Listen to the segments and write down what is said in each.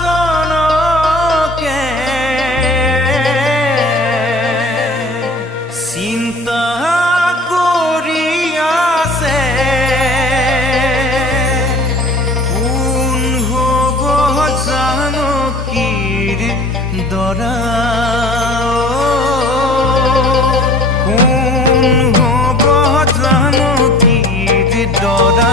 ৰজাজনকে চিন্তা কৰি আছে কোন হ'ব জানকীৰ দৰা কোন হ'ব জানকীৰ দৰা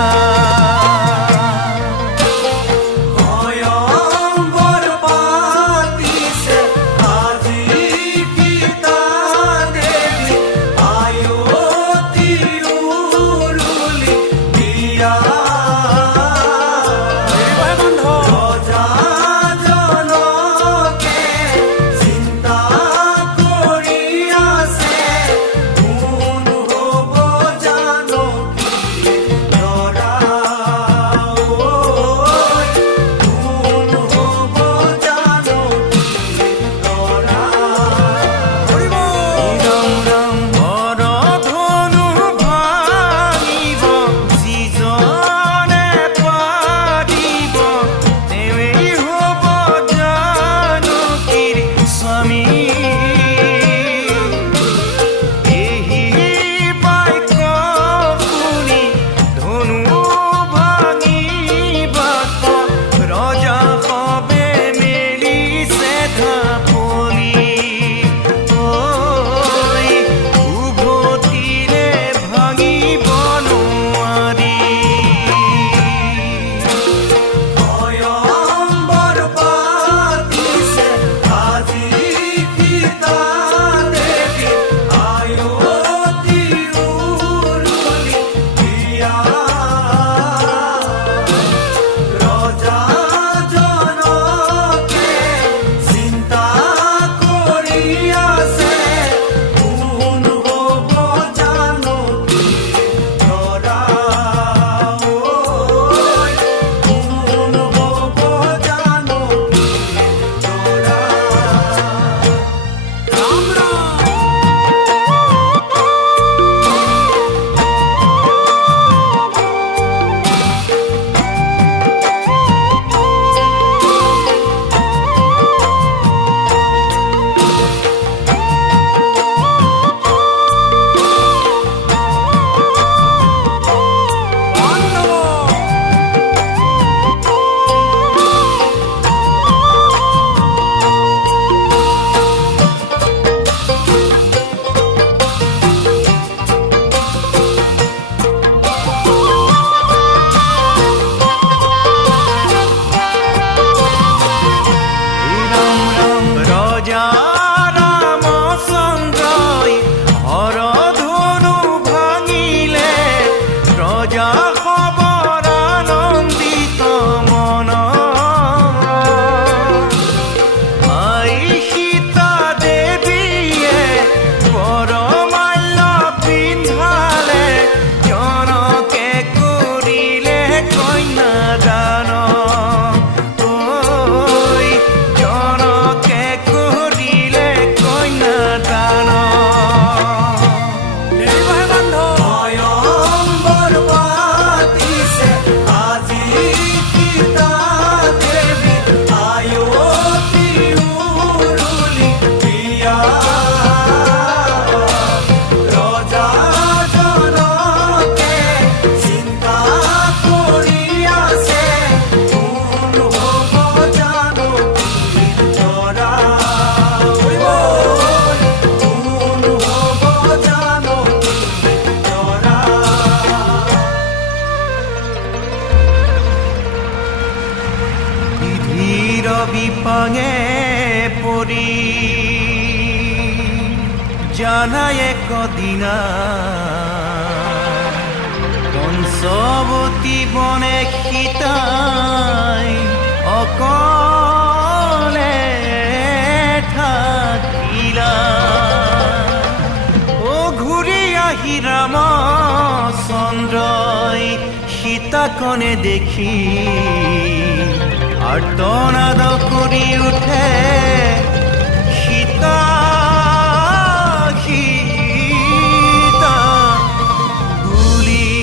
বিপাঙে পৰি জানাই একদিনা পঞ্চৱতী বনে সীতাই অকলে থাকিলা ও ঘূৰি আহি ৰামচন্দ্ৰই সীতাকণে দেখি আৰ্তনাদ কৰি উঠে সীতা সীতা বুলি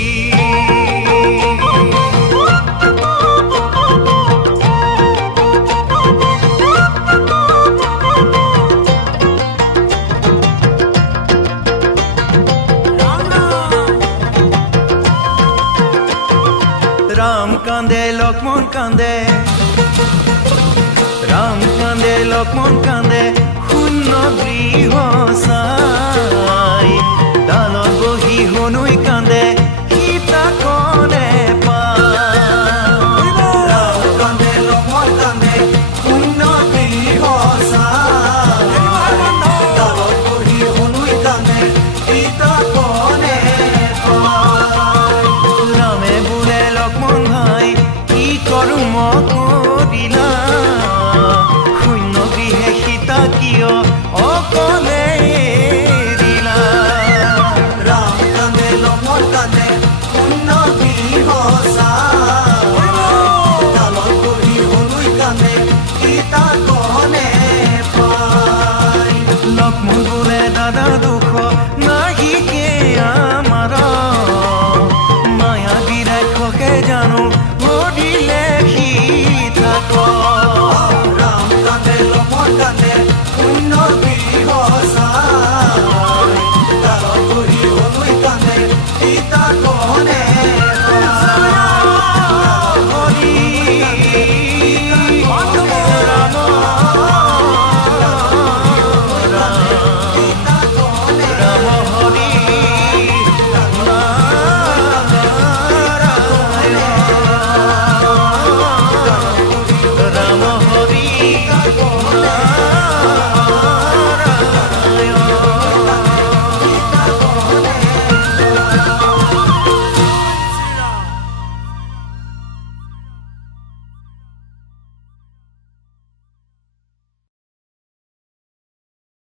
লক্ষ্মণ কান্দে ৰাম কান্দে লক্ষ্মণ কান্দে শূন্য গৃহ চাই ডালত বহি হনুই কান্দে সীতা কনে পাই ৰাম কান্দে লক্ষ্মণ কান্দে শূন্য গৃহ চাই ডালত বহি হনুই কান্দে সীতা কনে পাই ৰামে বোলে লক্ষ্মণ ভাই কি কৰো মকৰিলা শূন্য গৃহে সীতা কিয় অকলে এৰিলা ৰাম কান্দে লক্ষ্মণ কান্দে